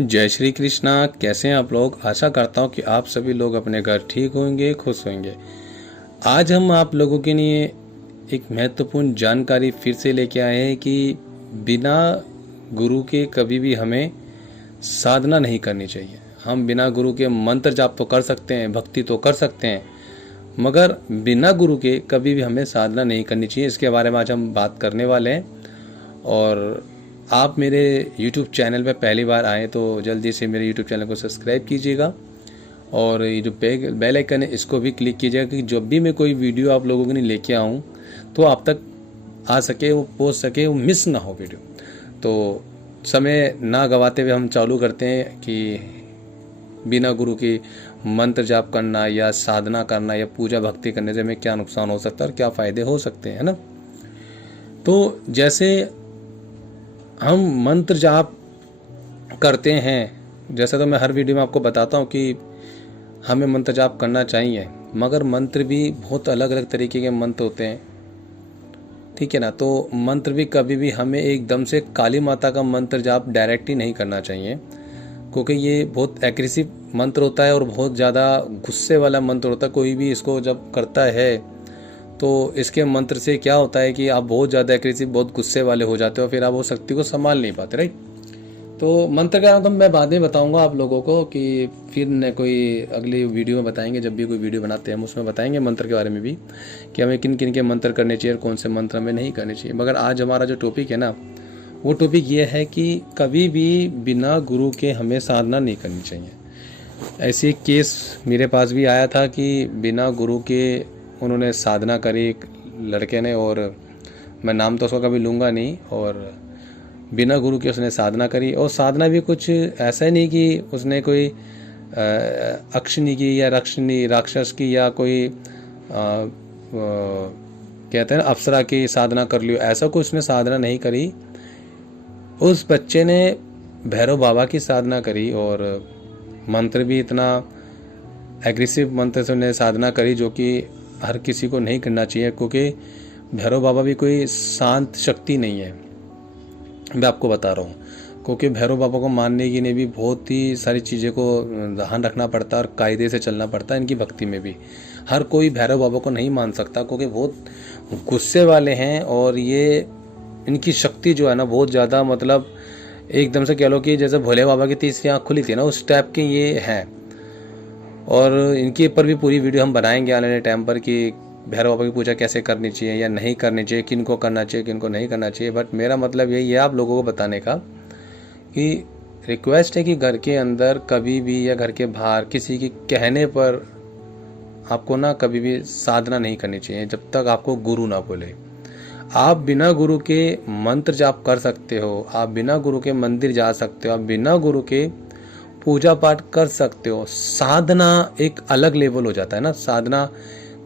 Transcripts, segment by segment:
जय श्री कृष्णा। कैसे हैं आप लोग। आशा करता हूँ कि आप सभी लोग अपने घर ठीक होंगे, खुश होंगे। आज हम आप लोगों के लिए एक महत्वपूर्ण जानकारी फिर से लेके आए हैं कि बिना गुरु के कभी भी हमें साधना नहीं करनी चाहिए। हम बिना गुरु के मंत्र जाप तो कर सकते हैं, भक्ति तो कर सकते हैं, मगर बिना गुरु के कभी भी हमें साधना नहीं करनी चाहिए। इसके बारे में आज हम बात करने वाले हैं। और आप मेरे YouTube चैनल पे पहली बार आए तो जल्दी से मेरे YouTube चैनल को सब्सक्राइब कीजिएगा और ये जो बेल आइकन है इसको भी क्लिक कीजिएगा कि जब भी मैं कोई वीडियो आप लोगों के लिए लेके आऊँ तो आप तक आ सके, वो पहुँच सके, वो मिस ना हो वीडियो। तो समय ना गवाते हुए हम चालू करते हैं कि बिना गुरु की मंत्र जाप करना या साधना करना या पूजा भक्ति करने से हमें क्या नुकसान हो सकता है और क्या फ़ायदे हो सकते हैं ना। तो जैसे हम मंत्र जाप करते हैं, जैसा तो मैं हर वीडियो में आपको बताता हूँ कि हमें मंत्र जाप करना चाहिए, मगर मंत्र भी बहुत अलग अलग तरीके के मंत्र होते हैं, ठीक है ना। तो मंत्र भी कभी भी हमें एकदम से काली माता का मंत्र जाप डायरेक्ट ही नहीं करना चाहिए, क्योंकि ये बहुत एग्रेसिव मंत्र होता है और बहुत ज़्यादा गुस्से वाला मंत्र होता है। कोई भी इसको जब करता है तो इसके मंत्र से क्या होता है कि आप बहुत ज़्यादा एग्रेसिव, बहुत गुस्से वाले हो जाते हो, फिर आप वो शक्ति को संभाल नहीं पाते, राइट। तो मंत्र का तो मैं बाद में बताऊंगा आप लोगों को कि फिर न कोई अगली वीडियो में बताएंगे। जब भी कोई वीडियो बनाते हैं हम उसमें बताएंगे मंत्र के बारे में भी कि हमें किन किन के मंत्र करने चाहिए और कौन से मंत्र हमें नहीं करने चाहिए। मगर आज हमारा जो टॉपिक है ना, वो टॉपिक ये है कि कभी भी बिना गुरु के हमें साधना नहीं करनी चाहिए। ऐसे एक केस मेरे पास भी आया था कि बिना गुरु के उन्होंने साधना करी एक लड़के ने, और मैं नाम तो उसका कभी लूँगा नहीं, और बिना गुरु के उसने साधना करी। और साधना भी कुछ ऐसा ही नहीं कि उसने कोई अक्षनी की या राक्षस की या कोई कहते हैं अप्सरा की साधना कर ली, ऐसा कुछ उसने साधना नहीं करी। उस बच्चे ने भैरव बाबा की साधना करी और मंत्र भी इतना एग्रेसिव मंत्र से उन्हें साधना करी जो कि हर किसी को नहीं करना चाहिए, क्योंकि भैरव बाबा भी कोई शांत शक्ति नहीं है, मैं आपको बता रहा हूँ। क्योंकि भैरव बाबा को मानने के लिए भी बहुत ही सारी चीज़ें को ध्यान रखना पड़ता है और कायदे से चलना पड़ता है। इनकी भक्ति में भी हर कोई भैरव बाबा को नहीं मान सकता, क्योंकि बहुत गुस्से वाले हैं और ये इनकी शक्ति जो है ना बहुत ज़्यादा, मतलब एकदम से कह लो कि जैसे भोले बाबा की तीसरी आँख खुली थी ना, उस टाइप के ये हैं। और इनके ऊपर भी पूरी वीडियो हम बनाएंगे आने वाले टाइम पर कि भैरव बाबा की पूजा कैसे करनी चाहिए या नहीं करनी चाहिए, किन को करना चाहिए, किन को नहीं करना चाहिए। बट मेरा मतलब यही है आप लोगों को बताने का कि रिक्वेस्ट है कि घर के अंदर कभी भी या घर के बाहर किसी के कहने पर आपको ना कभी भी साधना नहीं करनी चाहिए जब तक आपको गुरु ना बोले। आप बिना गुरु के मंत्र जाप कर सकते हो, आप बिना गुरु के मंदिर जा सकते हो, आप बिना गुरु के पूजा पाठ कर सकते हो। साधना एक अलग लेवल हो जाता है ना। साधना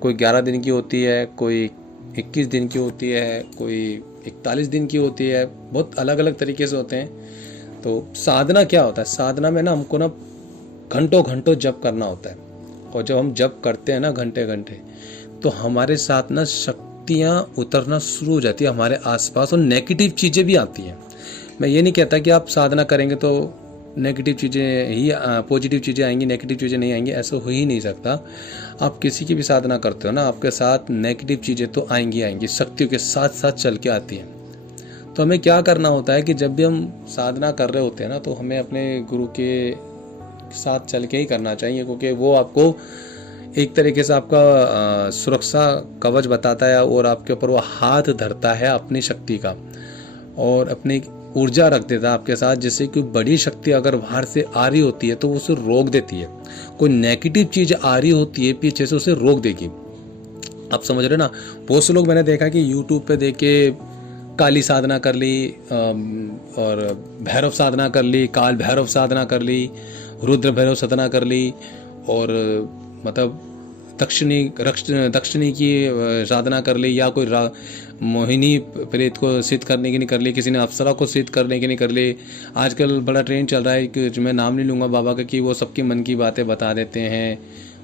कोई 11 दिन की होती है, कोई 21 दिन की होती है, कोई 41 दिन की होती है, बहुत अलग अलग तरीके से होते हैं। तो साधना क्या होता है, साधना में ना हमको ना घंटों घंटों जप करना होता है। और जब हम जप करते हैं ना घंटे घंटे, तो हमारे साथ ना शक्तियाँ उतरना शुरू हो जाती है हमारे आसपास, और नेगेटिव चीज़ें भी आती हैं। मैं ये नहीं कहता कि आप साधना करेंगे तो नेगेटिव चीज़ें ही, पॉजिटिव चीज़ें आएंगी, नेगेटिव चीज़ें नहीं आएंगी, ऐसा हो ही नहीं सकता। आप किसी की भी साधना करते हो ना, आपके साथ नेगेटिव चीज़ें तो आएंगी, शक्तियों के साथ साथ चल के आती हैं। तो हमें क्या करना होता है कि जब भी हम साधना कर रहे होते हैं ना, तो हमें अपने गुरु के साथ चल के ही करना चाहिए, क्योंकि वो आपको एक तरीके से आपका सुरक्षा कवच बताता है और आपके ऊपर वो हाथ धरता है अपनी शक्ति का और अपनी ऊर्जा रख देता है आपके साथ, जिससे कोई बड़ी शक्ति अगर बाहर से आ रही होती है तो वो उसे रोक देती है। कोई नेगेटिव चीज़ आ रही होती है पीछे से, उसे रोक देगी। आप समझ रहे ना। बहुत से लोग मैंने देखा कि यूट्यूब पे देख के काली साधना कर ली और भैरव साधना कर ली, काल भैरव साधना कर ली, रुद्र भैरव साधना कर ली, और मतलब दक्षिणी की साधना कर ली, या कोई मोहिनी प्रेत को सिद्ध करने की नहीं कर ली, किसी ने अप्सरा को सिद्ध करने की नहीं कर ली। आजकल बड़ा ट्रेंड चल रहा है कि जो मैं नाम नहीं लूँगा बाबा का, कि वो सबके मन की बातें बता देते हैं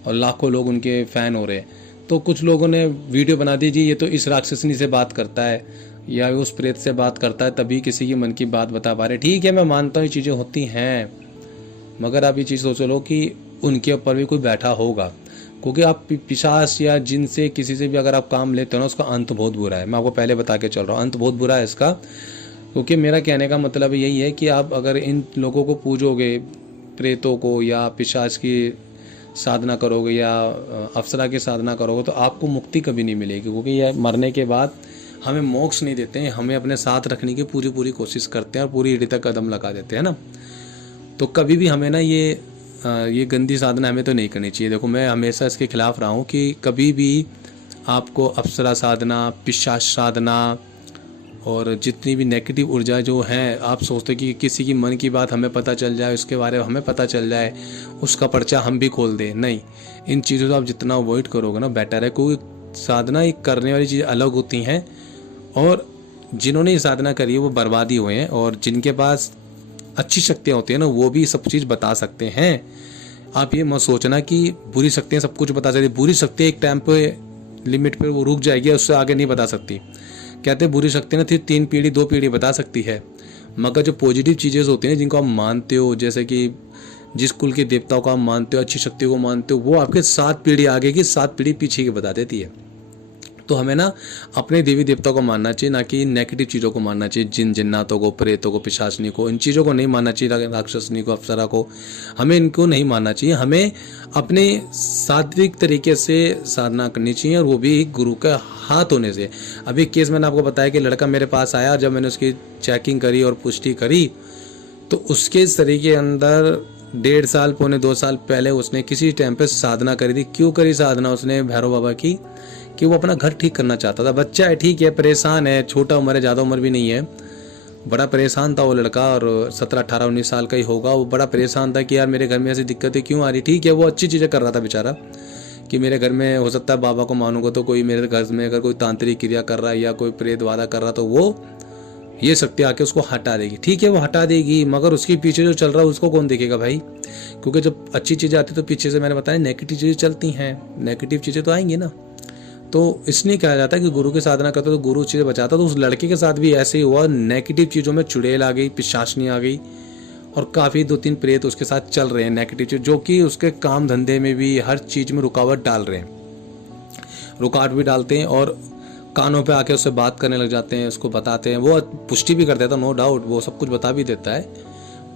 और लाखों लोग उनके फ़ैन हो रहे हैं। तो कुछ लोगों ने वीडियो बना दी जी ये तो इस राक्षसनी से बात करता है या उस प्रेत से बात करता है, तभी किसी की मन की बात बता पा रहे। ठीक है, मैं मानता हूँ ये चीज़ें होती हैं, मगर आप ये चीज़ सोच लो कि उनके ऊपर भी कोई बैठा होगा, क्योंकि आप पिशाच या जिन से किसी से भी अगर आप काम लेते हो ना, उसका अंत बहुत बुरा है। मैं आपको पहले बता के चल रहा हूँ, अंत बहुत बुरा है इसका। क्योंकि मेरा कहने का मतलब यही है कि आप अगर इन लोगों को पूजोगे, प्रेतों को या पिशाच की साधना करोगे या अप्सरा की साधना करोगे, तो आपको मुक्ति कभी नहीं मिलेगी। क्योंकि यह मरने के बाद हमें मोक्ष नहीं देते हैं, हमें अपने साथ रखने की पूरी कोशिश करते हैं और पूरी एड़ी तक कदम लगा देते हैं ना। तो कभी भी हमें ना ये गंदी साधना हमें तो नहीं करनी चाहिए। देखो, मैं हमेशा इसके खिलाफ रहा हूँ कि कभी भी आपको अप्सरा साधना, पिशाच साधना और जितनी भी नेगेटिव ऊर्जा जो हैं, आप सोचते कि किसी की मन की बात हमें पता चल जाए, उसके बारे में हमें पता चल जाए, उसका पर्चा हम भी खोल दें। नहीं, इन चीज़ों को आप जितना अवॉइड करोगे ना बेटर है। क्योंकि साधना एक करने वाली चीज़ अलग होती हैं, और जिन्होंने ये साधना करी है वो बर्बादी हुए हैं, और जिनके पास अच्छी शक्तियाँ होती हैं ना, वो भी सब चीज़ बता सकते हैं। आप ये मत सोचना कि बुरी शक्तियाँ सब कुछ बता सकती। बुरी शक्ति एक टाइम पे लिमिट पे वो रुक जाएगी, उससे आगे नहीं बता सकती। कहते हैं बुरी शक्ति ना 3 पीढ़ी 2 पीढ़ी बता सकती है, मगर जो पॉजिटिव चीज़ें होती हैं जिनको आप मानते हो, जैसे कि जिस कुल के देवताओं को आप मानते हो, अच्छी शक्तियों को मानते हो, वो आपके 7 पीढ़ी आगे की 7 पीढ़ी पीछे की बता देती है। तो हमें ना अपने देवी देवताओं को मानना चाहिए, ना कि नेगेटिव चीज़ों को मानना चाहिए। जिन जिन्नातों को, प्रेतों को, पिशाचनी को, इन चीज़ों को नहीं मानना चाहिए। राक्षसनी को, अप्सरा को, हमें इनको नहीं मानना चाहिए। हमें अपने सात्विक तरीके से साधना करनी चाहिए, और वो भी गुरु के हाथ होने से। अभी केस मैंने आपको बताया कि लड़का मेरे पास आया, जब मैंने उसकी चेकिंग करी और पुष्टि करी, तो उसके शरीर के अंदर 1.5 साल पौने 2 साल पहले उसने किसी टाइम पे साधना करी थी। क्यों करी साधना उसने भैरव बाबा की? कि वो अपना घर ठीक करना चाहता था। बच्चा है, ठीक है, परेशान है, छोटा उम्र है, ज़्यादा उम्र भी नहीं है, बड़ा परेशान था वो लड़का, और 17 18 19 साल का ही होगा। वो बड़ा परेशान था कि यार मेरे घर में ऐसी दिक्कतें क्यों आ रही। ठीक है, वो अच्छी चीज़ें कर रहा था बेचारा, कि मेरे घर में हो सकता है बाबा को मानूंगा तो कोई मेरे घर में अगर कोई तांत्रिक क्रिया कर रहा है या कोई प्रेत वादा कर रहा, तो वो ये शक्ति आके उसको हटा देगी। ठीक है, वो हटा देगी, मगर उसके पीछे जो चल रहा है उसको कौन देखेगा भाई? क्योंकि जब अच्छी चीज़ें आती तो पीछे से, मैंने बताया, नेगेटिव चीज़ें चलती हैं, नेगेटिव चीज़ें तो आएंगी ना। तो इसलिए कहा जाता है कि गुरु की साधना करता तो गुरु चीज़ें बचाता। तो उस लड़के के साथ भी ऐसे ही हुआ, नेगेटिव चीज़ों में चुड़ैल आ गई, पिशाचनी आ गई, और काफ़ी 2-3 प्रेत उसके साथ चल रहे हैं नेगेटिव चीज़, जो कि उसके काम धंधे में भी हर चीज़ में रुकावट डाल रहे हैं, रुकावट भी डालते हैं, और कानों पे आके उससे बात करने लग जाते हैं, उसको बताते हैं। वो पुष्टि भी कर देता है, नो डाउट, वो सब कुछ बता भी देता है,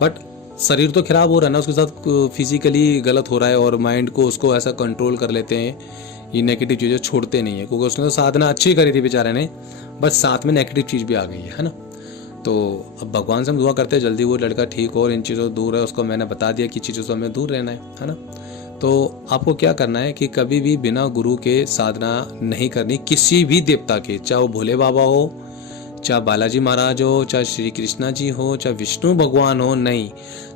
बट शरीर तो खराब हो रहा है ना उसके साथ, फिजिकली गलत हो रहा है, और माइंड को उसको ऐसा कंट्रोल कर लेते हैं, ये नेगेटिव चीज़ें छोड़ते नहीं है। क्योंकि उसने तो साधना अच्छी करी थी बेचारे ने, बस साथ में नेगेटिव चीज़ भी आ गई है ना। तो अब भगवान से हम दुआ करते हैं जल्दी वो लड़का ठीक हो और इन चीज़ों से दूर है। उसको मैंने बता दिया कि चीज़ों से हमें दूर रहना है ना। तो आपको क्या करना है कि कभी भी बिना गुरु के साधना नहीं करनी, किसी भी देवता के, चाहे वो भोले बाबा हो, चाहे बालाजी महाराज हो, चाहे श्री कृष्णा जी हो, चाहे विष्णु भगवान हो, नहीं,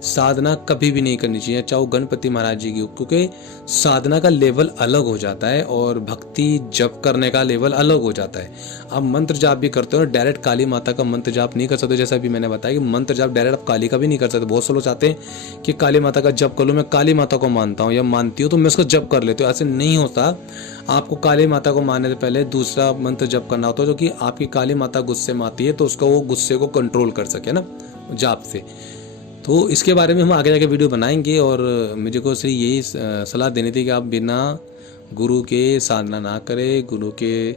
साधना कभी भी नहीं करनी चाहिए, चाहे वो गणपति महाराज जी की हो। क्योंकि साधना का लेवल अलग हो जाता है और भक्ति जप करने का लेवल अलग हो जाता है। आप मंत्र जाप भी करते हो, डायरेक्ट काली माता का मंत्र जाप नहीं कर सकते। जैसा अभी मैंने बताया कि मंत्र जाप डायरेक्ट आप काली का भी नहीं कर सकते। बहुत से लोग चाहते हैं कि काली माता का जप कर लो, मैं काली माता को मानता हूँ या मानती हूँ तो मैं उसको जप कर लेती हूँ। ऐसे नहीं होता। आपको काली माता को मानने से पहले दूसरा मंत्र जप करना होता है, जो कि आपकी काली माता गुस्से में आती है तो उसका वो गुस्से को कंट्रोल कर सके ना जाप से। तो इसके बारे में हम आगे जाके वीडियो बनाएंगे। और मुझे को सिर्फ यही सलाह देनी थी कि आप बिना गुरु के साधना ना करें, गुरु के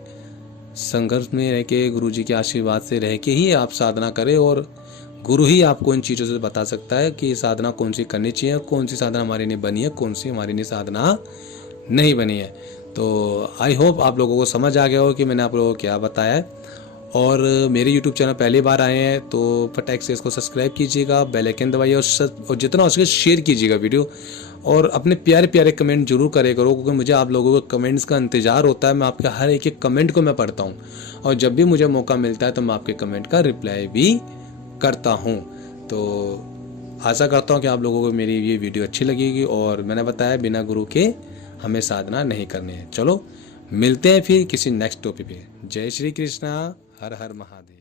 संघर्ष में रह के, गुरु जी के आशीर्वाद से रह के ही आप साधना करें। और गुरु ही आपको इन चीज़ों से बता सकता है कि साधना कौन सी करनी चाहिए, कौन सी साधना हमारी लिए बनी है, कौन सी हमारी लिए साधना नहीं बनी है। तो आई होप आप लोगों को समझ आ गया हो कि मैंने आप लोगों को क्या बताया है। और मेरे YouTube चैनल पहली बार आए हैं तो फटाक से इसको सब्सक्राइब कीजिएगा, बेल आइकन दबाइए और जितना हो सके शेयर कीजिएगा वीडियो। और अपने प्यारे प्यारे कमेंट जरूर करे करो, क्योंकि मुझे आप लोगों के कमेंट्स का इंतजार होता है। मैं आपके हर एक कमेंट को मैं पढ़ता हूँ और जब भी मुझे मौका मिलता है तो मैं आपके कमेंट का रिप्लाई भी करता हूँ। तो आशा करता हूँ कि आप लोगों को मेरी ये वीडियो अच्छी लगेगी। और मैंने बताया बिना गुरु के हमें साधना नहीं करनी है। चलो मिलते हैं फिर किसी नेक्स्ट टॉपिक पे। जय श्री कृष्णा, हर हर महादेव।